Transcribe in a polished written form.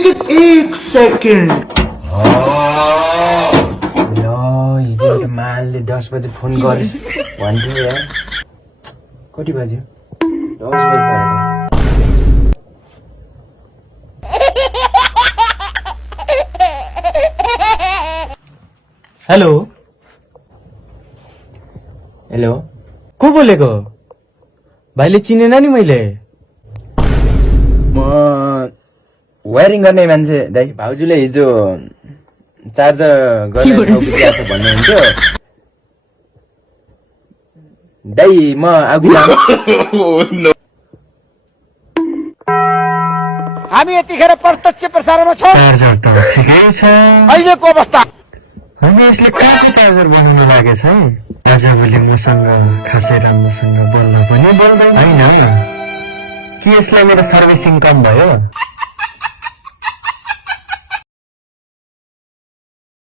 लेकिन 1 सेकंड हिजो मालले 10 बजे फोन गरे भन्थ्यो यार कति बज्यो 10 बजे साढे हेलो हेलो को बोलेको भाइले चिनेन नि मैले म वायरिङ गर्ने मान्छे दाइ भाउजूले हिजो चार्जर गर्ने ठाउँ पुगिएको भन्नुहुन्थ्यो दाइ म आउँदिन हामी यतिखेर प्रत्यक्ष प्रसारणमा छौं चार्जर त ठिकै छ अहिलेको अवस्था होइन यसले कहाँको चार्जर बनाउनु लागेछ है आजभोलि मसँग खासै राम्रोसँग बोल्न पनि बोल्दैन होइन कि यसलाई मेरो सर्भिसिङ कम भयो